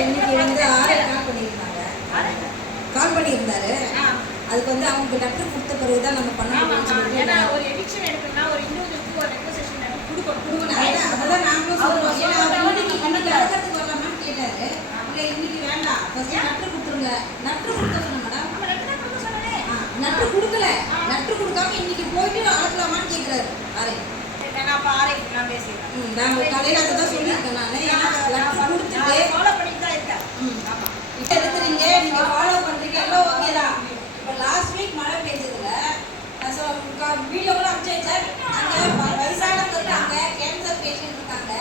இன்னைக்கு வந்து கால் பண்ணியிருந்தாரு. அதுக்கு வந்து அவங்க லெட்டர் கொடுத்த பிறகு தான் நம்ம பண்ணணும். ஏன்னா ஒரு எடிக்ஷன் எடுக்கணும்னா ஒரு இண்டிவிஜுவலுக்கு ஒரு ரெக்வசிஷன் லெட்டர் கொடுக்கணும். அதெல்லாம் நாங்களும் சொல்லுவோம். இன்னைக்கு அடக்கிறதுக்கு வரலாமான்னு கேட்டாரு. இல்லை இன்னைக்கு வேண்டாம், ஃபர்ஸ்ட் லெட்டர் கொடுத்துருங்க. லெட்டர் கொடுக்க சொன்னேன் மேடம். லெட்டர் கொடுக்கல. லெட்டர் கொடுக்காம இன்னைக்கு போயிட்டு அடக்கலாமான்னு கேட்குறாரு. நான் காலையில் அதை தான் சொல்லியிருக்கேன். நான் லெட்டர் கொடுத்துட்டு ஃபாலோ பண்ணிட்டு தான் இருக்கேன். இப்போ எடுத்துறீங்க, நீங்கள் ஃபாலோ பண்ணுறீங்க, எல்லாம் ஓகே தான். இப்போ லாஸ்ட் வீக் மழை பெஞ்சதுல நான் வீடியோ கூட அனுப்பிச்சேன். அங்கே வயசானவங்க இருக்காங்க, கேன்சர் பேஷண்ட் இருக்காங்க.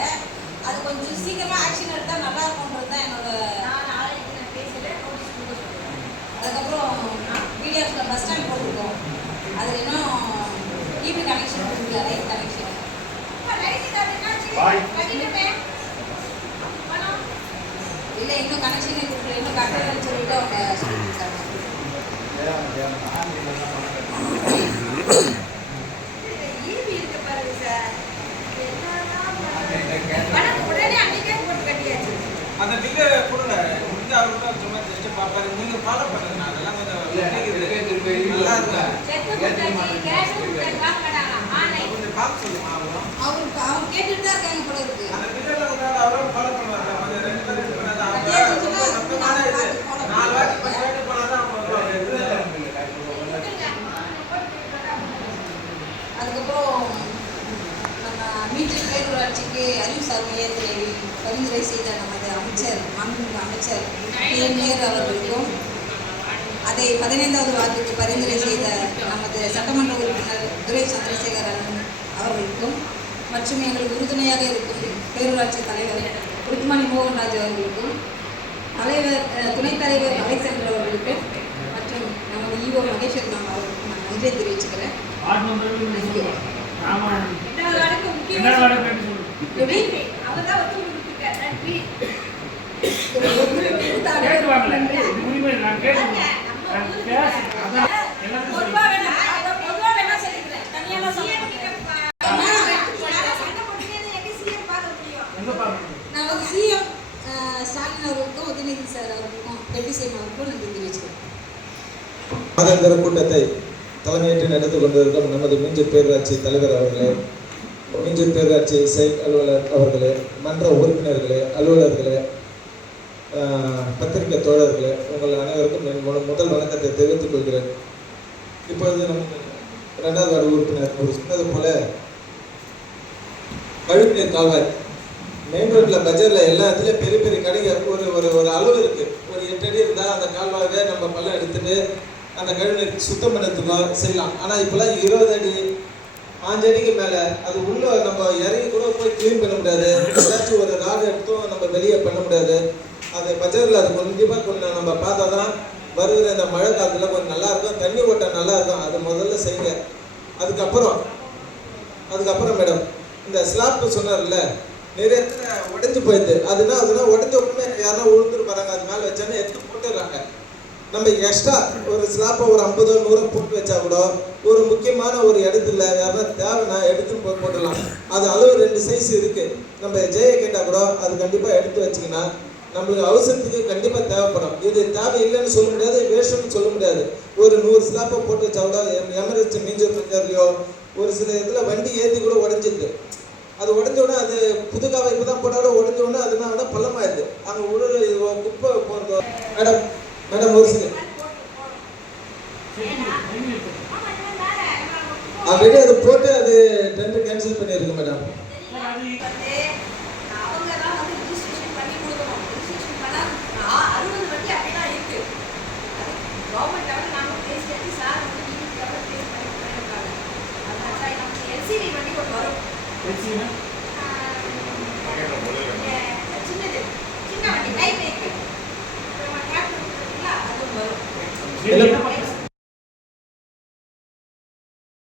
அது கொஞ்சம் சீக்கிரமாக ஆக்ஷன் எடுத்தால் நல்லா இருக்கும்ன்றது தான் என்னோட. அதுக்கப்புறம் வீடியோஸில் பஸ் ஸ்டாண்ட் போட்டுருக்கோம். அதில் இன்னும் டிவி கனெக்ஷன் கொடுக்கல, லைட் கனெக்ஷன். இல்லை இன்னும் கனெக்ஷனே கொடுக்கல, இன்னும் கட்டணம்னு சொல்லிட்டு அவங்க சொல்லியிருக்காங்க. அந்த பில்லை கொடுங்க. முடிஞ்ச அவருக்கு சும்மா ஜஸ்ட் பார்ப்பாரு. நீங்கள் ஃபாலோ பண்ணுங்க. அதெல்லாம் கொஞ்சம் நல்லா கொஞ்சம் பார்க்க சொல்லுங்க. அவங்க கேட்டுட்டு தான் இருக்காங்க போல இருக்கு. அந்த பில்லில் அவரும் ஃபாலோ பண்ணுவாங்க. கொஞ்சம் 2 பேரும் பண்ணாதான் இது 4 வாட்டி கேட்டு போனாதான் அவங்க அதுக்கப்புறம் நம்ம மீட்டர் பேரூராட்சிக்கு அறிவு சார்மையை பரிந்துரை செய்த நமது அமைச்சர் மாண்புமிகு அமைச்சர் நேரு அவர்களுக்கும், அதை 15வது வார்டுக்கு பரிந்துரை செய்த நமது சட்டமன்ற உறுப்பினர் துரை சந்திரசேகரன் அவர்களுக்கும், மற்றும் எங்களுக்கு உறுதுணையாக இருக்கும் பேரூராட்சி தலைவர் ருக்மணி மோகன்ராஜ் அவர்களுக்கும், துணைத் தலைவர் அலெக்சாண்டர் அவர்களுக்கும், மற்றும் நமது ஈஓ மகேஸ்வர் மேம் அவர்களுக்கும் நான் நன்றியை தெரிவிச்சுக்கிறேன். நான் சிஎம் ஸ்டாலின் அவர்களுக்கும் உதயநிதி சார் அவர்களுக்கும் டெப்டி சிஎம் அவர்களுக்கும் நன்றி தெரிவிச்சுக்கிறேன். மாதாந்திர கூட்டத்தை தலைமையேற்று நடந்து கொண்டிருக்கும் நமது மீஞ்சூர் பேரூராட்சி தலைவர் அவர்களே, மீஞ்சூர் பேரூராட்சி செயல் அலுவலர் அவர்களே, மன்ற உறுப்பினர்களே, அலுவலர்களே, பத்திரிகை தோழர்களே, உங்கள் அனைவருக்கும் என் முதல் வணக்கத்தை தெரிவித்துக் கொள்கிறேன். இப்பொழுது நம் 2வது வார்டு உறுப்பினர் ஒரு சொன்னது போல கழிவுநீர் கால்வாய் மெயின் ரோட்டில் பஜாரில் எல்லா இடத்துலையும் பெரிய பெரிய கடைங்க ஒரு அளவு இருக்குது. ஒரு 8 அடி இருந்தால் அந்த கால்வாயை நம்ம பள்ளம் எடுத்துட்டு அந்த கழிவுநீர் சுத்தம் பண்ணுறதுக்கோ செய்யலாம். ஆனால் இப்போலாம் 20 அடி 5 அடிக்கு மேலே அது உள்ளே நம்ம இறங்கி கூட போய் க்ளீன் பண்ண முடியாது. ஏதாச்சும் ஒரு ராடு எடுத்தும் நம்ம வெளியே பண்ண முடியாது. அது பஜாரில் அது கண்டிப்பாக கொஞ்சம் நம்ம பார்த்தா தான் வருகிற இந்த மழை காலத்தில் கொஞ்சம் நல்லாயிருக்கும், தண்ணி ஓட்டம் நல்லாயிருக்கும். அது முதல்ல செய்யுங்க. அதுக்கப்புறம் மேடம் இந்த ஸ்லாப் சொன்னார்ல, நிறைய உடஞ்சி போயிடுது. அதுனா உடஞ்ச உடனே யாரா உழுந்துட்டு போகிறாங்க, அது மேலே வச்சானே எடுத்து போட்டுடுறாங்க. நம்ம எக்ஸ்ட்ரா ஒரு ஸ்லாப்பை ஒரு 50 100 போட்டு வச்சா கூட ஒரு முக்கியமான ஒரு இடத்துல யாரா தேவைன்னா எடுத்துன்னு போய் போட்டுடலாம். அது அளவு 2 சைஸ் இருக்குது. நம்ம ஜெய கேட்டால் கூட அது கண்டிப்பாக எடுத்து வச்சிங்கன்னா நம்மளுக்கு அவசரத்துக்கு கண்டிப்பாக தேவைப்படும். இது தேவை இல்லைன்னு சொல்ல முடியாது, வேஸ்ட்னு சொல்ல முடியாது. ஒரு 100 ஸ்லாப்பை போட்டு வச்சா கூட எமர்ஜென்சி மீஞ்சூர் பஞ்சார்லையோ ஒரு சில இதில் வண்டி ஏற்றி கூட உடஞ்சிது. அது உடஞ்சோடனே அது புதுக்காவை இப்போ தான் போட்டால் கூட உடஞ்சோடனே அதுனா விட பள்ளமாயிருது. அங்கே உள்ள குப்பை போகிறதோ மேடம் ஒரு சில ஆல்ரெடி அது போட்டு அது டெண்டர் கேன்சல் பண்ணியிருக்கு மேடம். வரும்